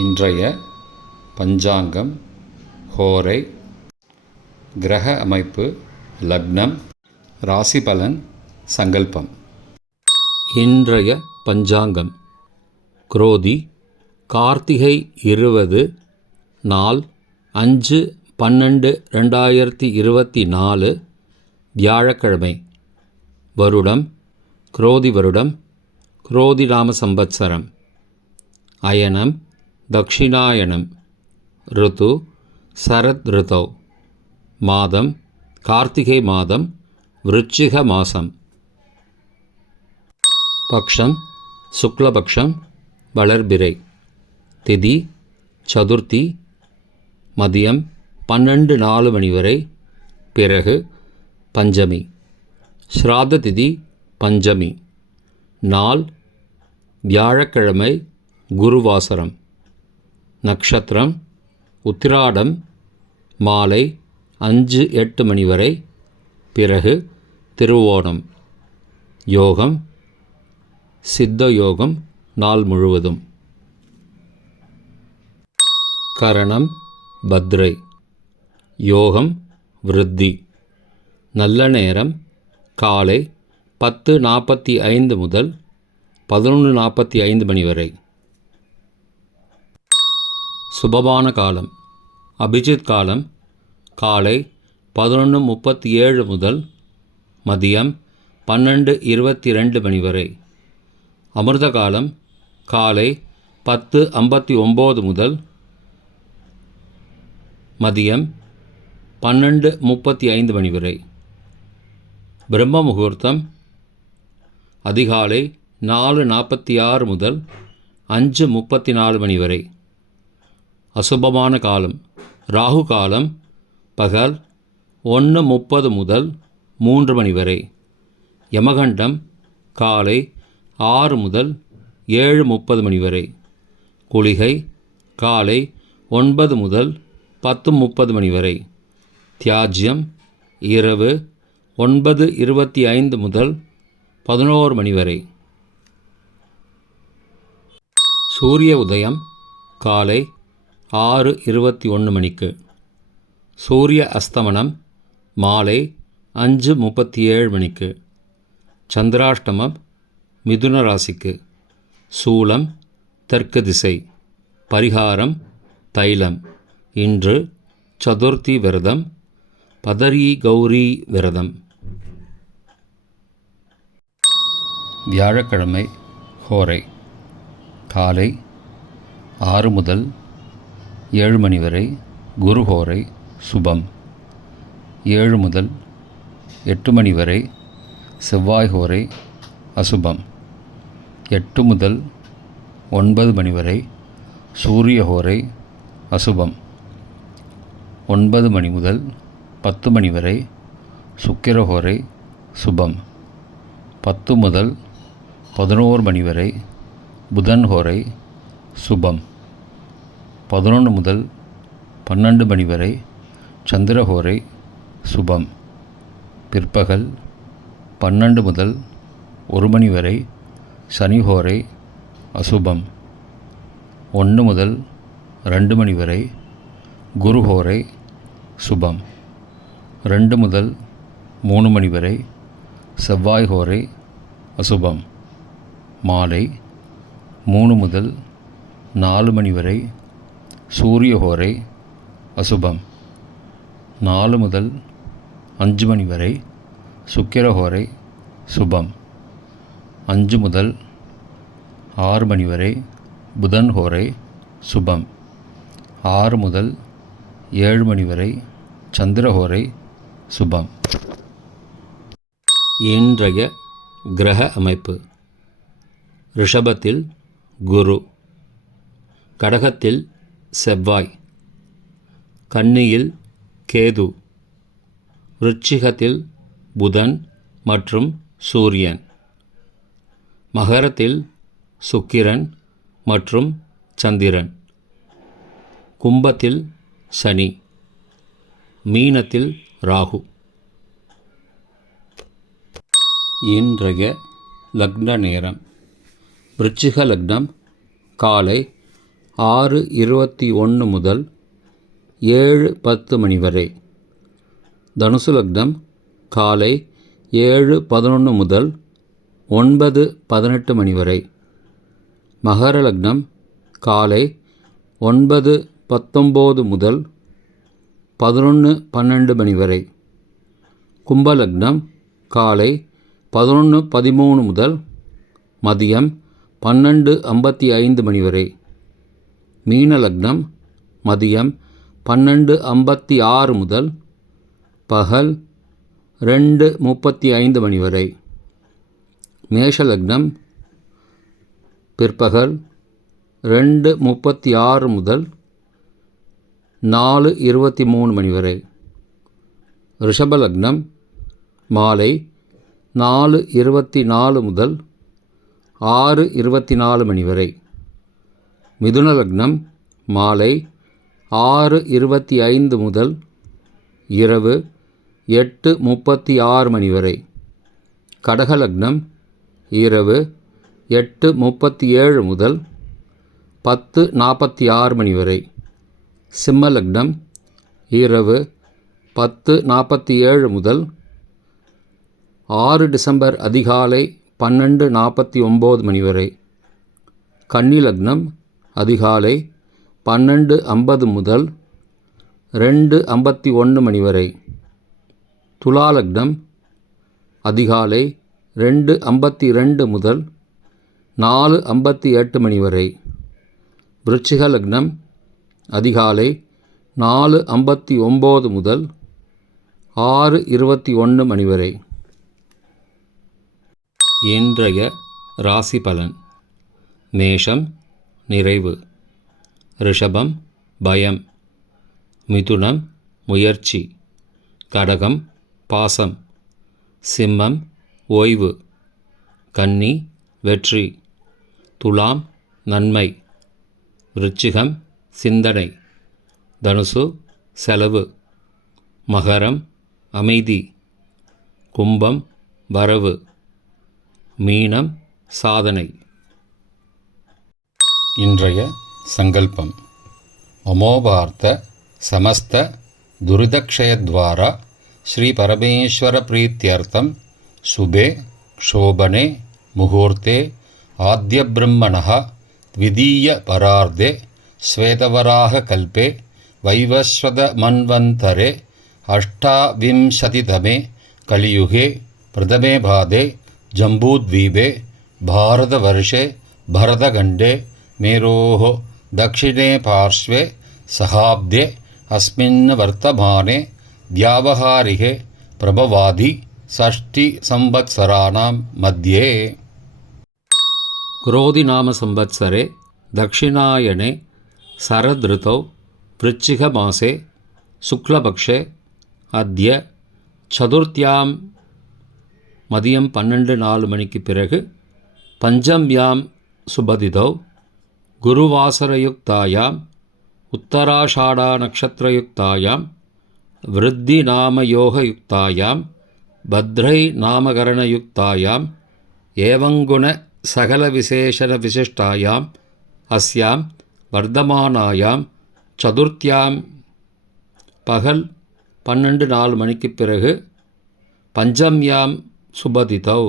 இன்றைய பஞ்சாங்கம், ஹோரை, கிரக அமைப்பு, லக்னம், ராசி பலன், சங்கல்பம். இன்றைய பஞ்சாங்கம் குரோதி கார்த்திகை 20 நாள் 5/12/2024 வியாழக்கிழமை. வருடம் குரோதி வருடம், குரோதி நாம சம்பத்சரம். அயனம் தக்ஷிணாயனம். ருத்து சரத் ருதௌ. மாதம் கார்த்திகை மாதம், விருச்சிக மாசம். பக்ஷம் சுக்லபக்ஷம், வளர்பிறை. திதி சதுர்த்தி, மதியம் 12:04 வரை, பிறகு பஞ்சமி. ஸ்ராத்த திதி பஞ்சமி. நாள் வியாழக்கிழமை, குருவாசரம். நக்ஷத்திரம் உத்திராடம் மாலை 5:08 வரை, பிறகு திருவோணம். யோகம் சித்த யோகம் நாள் முழுவதும். கரணம் பத்ரை. யோகம் விருத்தி. நல்ல நேரம் காலை 10:45 முதல் 11:45 வரை. சுபமான காலம் அபிஜித் காலம் காலை 11:37 முதல் மதியம் 12:22 வரை. அமிர்த காலம் காலை 10:59 முதல் மதியம் 12:35 வரை. பிரம்ம முகூர்த்தம் அதிகாலை 4:46 முதல் 5:34 வரை. அசுபமான காலம் ராகு காலம் பகல் 1:30 முதல் 3 வரை. யமகண்டம் காலை 6 முதல் 7:30 வரை. குளிகை காலை 9 முதல் 10:30 வரை. தியாஜ்யம் இரவு 9:25 முதல் 11 வரை. சூரிய உதயம் காலை 6:21 சூரிய அஸ்தமனம் மாலை 5:37 சந்திராஷ்டமம் மிதுன ராசிக்கு. சூலம் தெற்கு திசை. பரிகாரம் தைலம். இன்று சதுர்த்தி விரதம், பதரி கௌரி விரதம். வியாழக்கிழமை ஹோரை காலை 6 முதல் 7 வரை, குருஹோரை சுபம். 7 முதல் 8 வரை, செவ்வாய் ஹோரை அசுபம். 8 முதல் 9 வரை, சூரிய ஹோரை அசுபம். 9 முதல் 10 வரை, சுக்கிர ஹோரை சுபம். 10 முதல் 11 வரை, புதன் ஹோரை சுபம். 11 முதல் 12 வரை, சந்திரஹோரை சுபம். பிற்பகல் 12 முதல் 1 வரை, சனிஹோரை அசுபம். 1 முதல் 2 வரை, குருஹோரை சுபம். 2 முதல் 3 வரை, செவ்வாய் ஹோரை அசுபம். மாலை 3 முதல் 4 வரை, சூரிய ஹோரை அசுபம். 4 முதல் 5 வரை, சுக்கிர ஹோரை சுபம். 5 முதல் 6 வரை, புதன் ஹோரை சுபம். 6 முதல் 7 வரை, சந்திரஹோரை சுபம். இன்றைய கிரக அமைப்பு. ரிஷபத்தில் குரு, கடகத்தில் செவ்வாய், கன்னியில் கேது, விருச்சிகத்தில் புதன் மற்றும் சூரியன், மகரத்தில் சுக்கிரன் மற்றும் சந்திரன், கும்பத்தில் சனி, மீனத்தில் ராகு. இன்றைய லக்ன நேரம். விருச்சிக லக்னம் காலை 6:21 முதல் 7:10 மணி வரை. தனுசு லக்னம் காலை 7:11 முதல் 9:18 மணி வரை. மகர லக்னம் காலை 9:19 முதல் 11:12 மணி வரை. கும்பலக்னம் காலை 11:13 முதல் மதியம் 12:55 மணி வரை. மீன லக்னம் மதியம் 12:56 முதல் பகல் 2:35 மணி வரை. மேஷ லக்னம் பிற்பகல் 2:36 முதல் 4:23 மணி வரை. ரிஷப லக்னம் மாலை 4:24 முதல் 6:24 மணி வரை. மிதுன லக்னம் மாலை 6:25 முதல் இரவு 8:36 மணி வரை. கடக லக்னம் இரவு 8:37 முதல் 10:46 மணி வரை. சிம்ம லக்னம் இரவு 10:47 முதல் 6 டிசம்பர் அதிகாலை 12:49 மணி வரை. கன்னி லக்னம் அதிகாலை 12:50 முதல் 2:51 மணி வரை. துலா லக்னம் அதிகாலை 2:52 முதல் 4:58 மணி வரை. விருச்சிக லக்னம் அதிகாலை 4:59 முதல் 6:21 மணி வரை. இன்றைய ராசி பலன். மேஷம் நிறைவு, ரிஷபம் பயம், மிதுனம் முயற்சி, கடகம் பாசம், சிம்மம் ஓய்வு, கன்னி வெற்றி, துலாம் நன்மை, விருச்சிகம் சிந்தனை, தனுசு செலவு, மகரம் அமைதி, கும்பம் வரவு, மீனம் சாதனை. இன்றைய சங்கல்பம். அமோபார்த்த சமஸ்த துரிதக்ஷயத்வாரா ஸ்ரீ பரமேஸ்வர பிரீத்யர்த்தம் சுபே க்ஷோபனே முகூர்த்தே ஆத்ய பிரம்மணः த்விதீய பரார்த்தே ஸ்வேதவராக கல்பே வைவஸ்வத மன்வந்தரே அஷ்டாவிம்சதிதமே கலியுகே பிரதமே பாதே ஜம்பூத்வீபே பாரதவர்ஷே பரதகண்டே மேரோः दक्षिणे पार्श्वे सहाब्दे अस्मिन् वर्तमाने व्यावहारिके प्रभवादि षष्टि संवत्सराणां मध्ये. क्रोधि नाम संवत्सरे दक्षिणायने शरदृतौ वृश्चिकमासे शुक्लपक्षे अद्य चतुर्थ्यां மதியம் 12:04 மணிக்கு பிறகு பஞ்சம்யாம் சுபதிதௌ குருவாசரயுக்தாயாம் உத்தராஷாடா நக்ஷத்திரயுக்தாயாம் விருத்தி நாமயோகயுக்தாயாம் பத்ரை நாமகரணயுக்தாயாம் ஏவங்குண சகல விசேஷண விசிஷ்டாயாம் அஸ்யாம் வர்த்தமானாயாம் சதுர்த்தியாம் பகல் 12:04 மணிக்கு பிறகு பஞ்சம்யாம் சுபதிதௌ